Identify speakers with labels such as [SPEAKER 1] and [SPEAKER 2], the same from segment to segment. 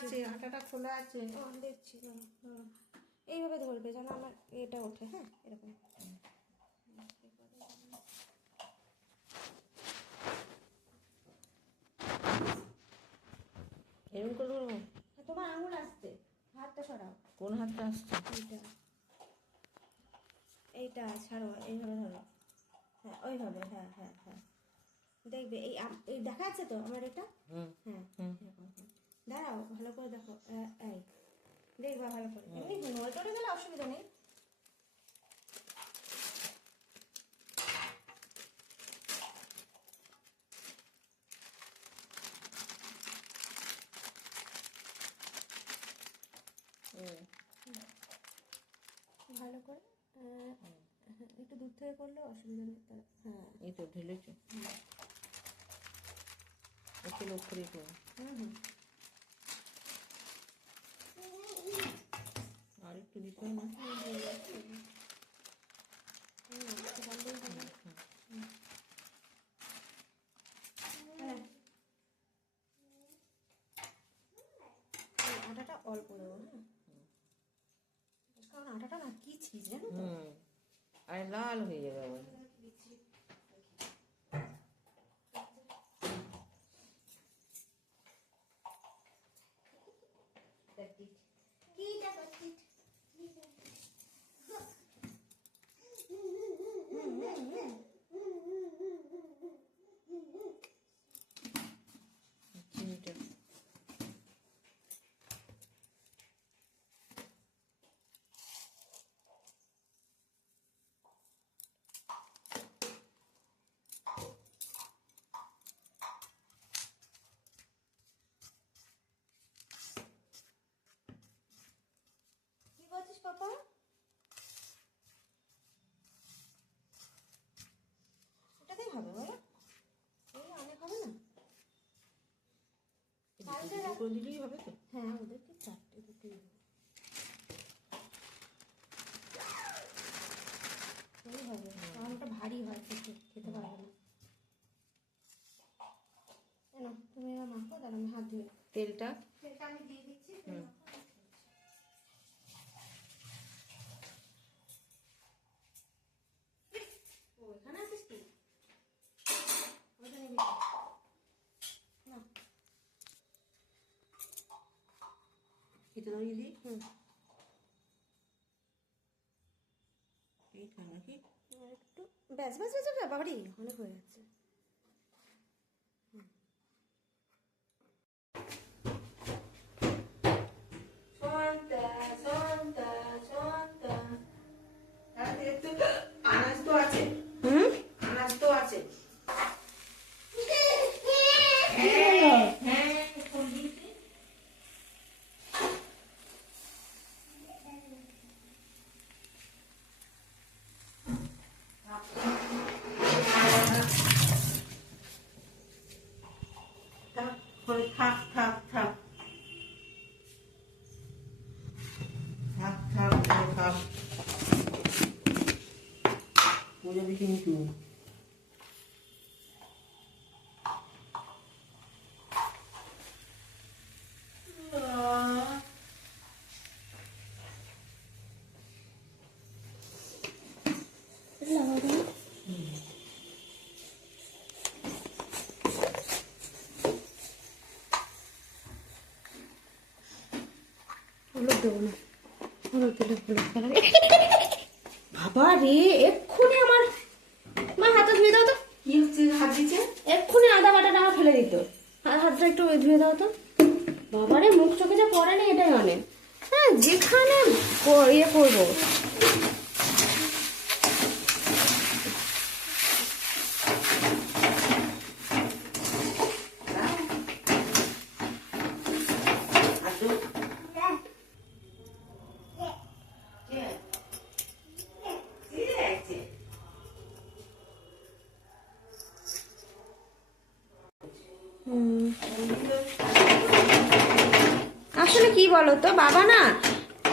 [SPEAKER 1] আছে আটাটা খোলা আছে।
[SPEAKER 2] দেখছি। এইভাবে ধরবে যেন আমার এটা ওঠে হ্যাঁ এরকম।
[SPEAKER 1] এরকম করে ধরবো?
[SPEAKER 2] তোমার আঙুল আসছে হাতটা সরাও।
[SPEAKER 1] কোন হাতটা আসছে?
[SPEAKER 2] এইটা। এইটা ছাড়ো এইভাবে ধরো। হ্যাঁ ওইভাবে হ্যাঁ হ্যাঁ হ্যাঁ। দেখবে এই দেখা যাচ্ছে তো আমার এটা?
[SPEAKER 1] হুম।
[SPEAKER 2] হ্যাঁ। হ্যাঁ। দাঁড়াও ভালো করে দেখো এই দেখবা ভালো করে। এমনি নড়ে টড়ে গেলে অসুবিধা নেই। ভালো করে একটু দূর থেকে করলে অসুবিধা নেই হ্যাঁ
[SPEAKER 1] এই তো ঢেলেছ। একটু লক্ষ্য রেখো।
[SPEAKER 2] হুম হুম
[SPEAKER 1] আর একটু দিতে না
[SPEAKER 2] আটাটা অল্প দেবো হ্যাঁ? কারণ আটাটা না কি ছিজ জানো তো?
[SPEAKER 1] হুম। আর লাল হয়ে যাবে আবার।
[SPEAKER 2] 진짜. What
[SPEAKER 1] is Papa? করে দিলেই হবে তো?
[SPEAKER 2] হ্যাঁ ওদেরকে চারটে দুটোই হবে। এই হবে কারণ ওটা ভারী হয় খেতে খেতে পারবে না কেন তুমি এবার মাখো তাহলে আমি হাত ধুয়ে
[SPEAKER 1] তেলটা?
[SPEAKER 2] তেলটা আমি দিয়ে দিচ্ছি
[SPEAKER 1] হুম।
[SPEAKER 2] ও এখানে আছিস তুই ওইটা নিবি না
[SPEAKER 1] খেতে ধরিয়ে দিই এইটা নাকি
[SPEAKER 2] একটু ব্যাস ব্যাস ব্যাস বাবারি অনেক হয়ে যাচ্ছে
[SPEAKER 1] সন্তা সন্তা সন্তা তাতে একটু আনাজ তো আছে
[SPEAKER 2] হুম
[SPEAKER 1] আনাজ তো আছে হ্যাঁ হ্যাঁ ফোন দিয়েছি থাক করে থাক থাক থাক থাক থাক থাক থাক বোঝাবি কিন্তু
[SPEAKER 2] দেবো না হলুদ দিলে হলুদ কালার বাবা রে এক্ষুনি আমার মা হাতটা ধুয়ে দাও তো
[SPEAKER 1] কি হচ্ছে হাত
[SPEAKER 2] এক্ষুনি আদা বাটাটা আমার ফেলে দিত। আর হাতটা একটু ধুয়ে দাও তো। বাবারে, মুখ চোখে যা পড়ে এটাই অনেক। হ্যাঁ যেখানে ইয়ে করব। আসলে কি বলো তো বাবা না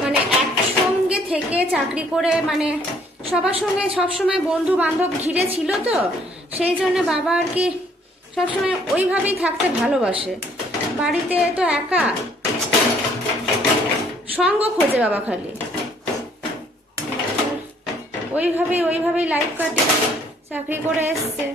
[SPEAKER 2] মানে একসঙ্গে থেকে চাকরি করে মানে সবার সঙ্গে সবসময় বন্ধু বান্ধব ঘিরে ছিল তো, সেই জন্য বাবা আর কি সবসময় ওইভাবেই থাকতে ভালোবাসে। বাড়িতে তো একা। সঙ্গ খোঁজে বাবা খালি। ওইভাবেই ওইভাবেই লাইফ কাটে চাকরি করে এসছে।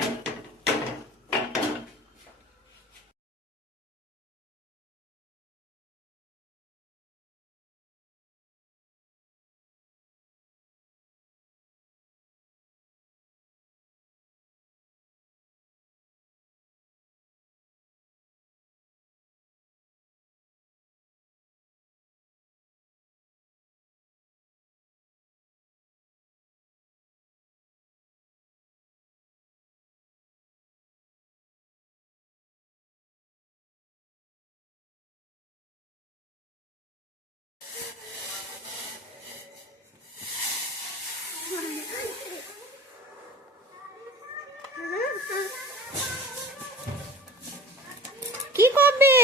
[SPEAKER 2] কি করবে?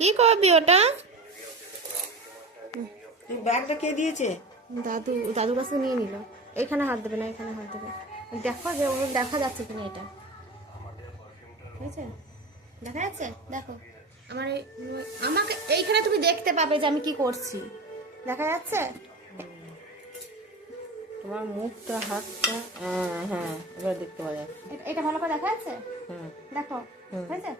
[SPEAKER 2] কি করবি ওটা?
[SPEAKER 1] ব্যাগটা কে দিয়েছে?
[SPEAKER 2] দাদু দাদুর কাছে নিয়ে নিল। এখানে হাত দেবে না এখানে হাত দেবে। দেখো যে ওর দেখা যাচ্ছে কিনা এটা। ঠিক আছে? দেখা যাচ্ছে? দেখো। আমার আমাকে এইখানে তুমি দেখতে পাবে যে আমি কি করছি। দেখা যাচ্ছে?
[SPEAKER 1] তোমার মুখটা হাতটা হ্যাঁ হ্যাঁ এবার দেখতে পাওয়া যাচ্ছে।
[SPEAKER 2] এটা- ভালো করে দেখা যাচ্ছে? দেখো। হয়েছে?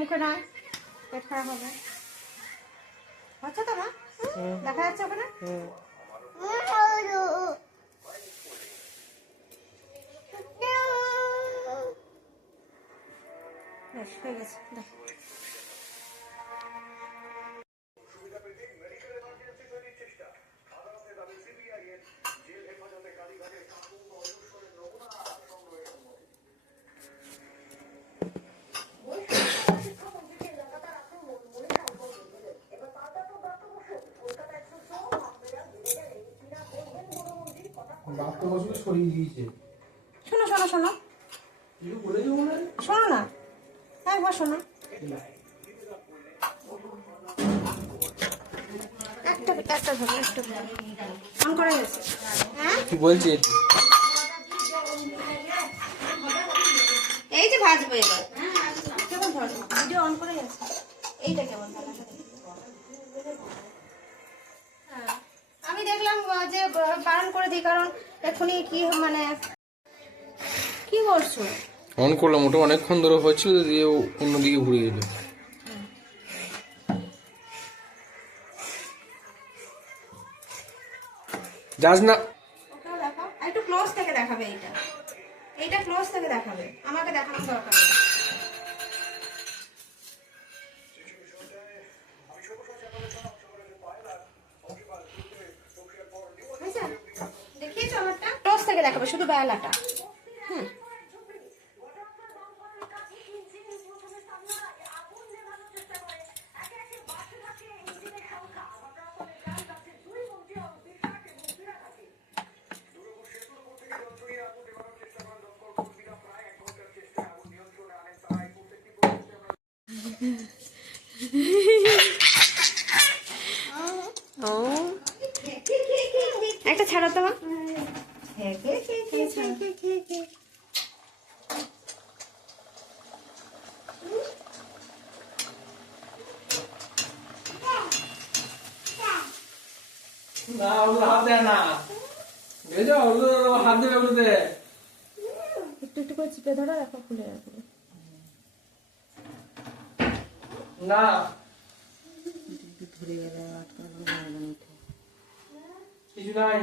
[SPEAKER 2] মুখে নয় পেট খারাপ হবে। হচ্ছে তো মা দেখা যাচ্ছে ওখানে? হয়ে গেছে। দেখ।
[SPEAKER 3] দিয়েছে।
[SPEAKER 2] শোনো শোনো শোনো।
[SPEAKER 3] হয়?
[SPEAKER 2] শোনো না। একবার শোনো। একটা একটা ধরো একটা অন করে গেছে। হ্যাঁ?
[SPEAKER 3] কি বলছে
[SPEAKER 2] এই যে ভাজবো এবার। কেমন ভাজবো? ভিডিও অন করে গেছে। এইটা কেমন ভালো হ্যাঁ, আমি দেখলাম আহ, যে বারণ করে দিই কারণ এখনই কি মানে কি করছ?
[SPEAKER 3] অন করলাম ওটা অনেকক্ষণ ধরে হচ্ছিল দিয়ে অন্যদিকে ঘুরে গেল যাস না।
[SPEAKER 2] একটু ক্লোজ থেকে দেখাবে এইটা। এইটা ক্লোজ থেকে দেখাবে। আমাকে দেখানোর দরকার দেখাবে শুধু বেলাটা। হ্যাঁ ও। একটা ছাড়ো তো মা
[SPEAKER 3] না ওগুলো হাত দেয় না বুঝেছ ওগুলো হাত দেবে ওগুলোতে
[SPEAKER 2] একটু একটু করে চিপে ধরো দেখো খুলে
[SPEAKER 3] না।
[SPEAKER 1] ধরে গেলে আটকানো
[SPEAKER 3] কিছু নাই।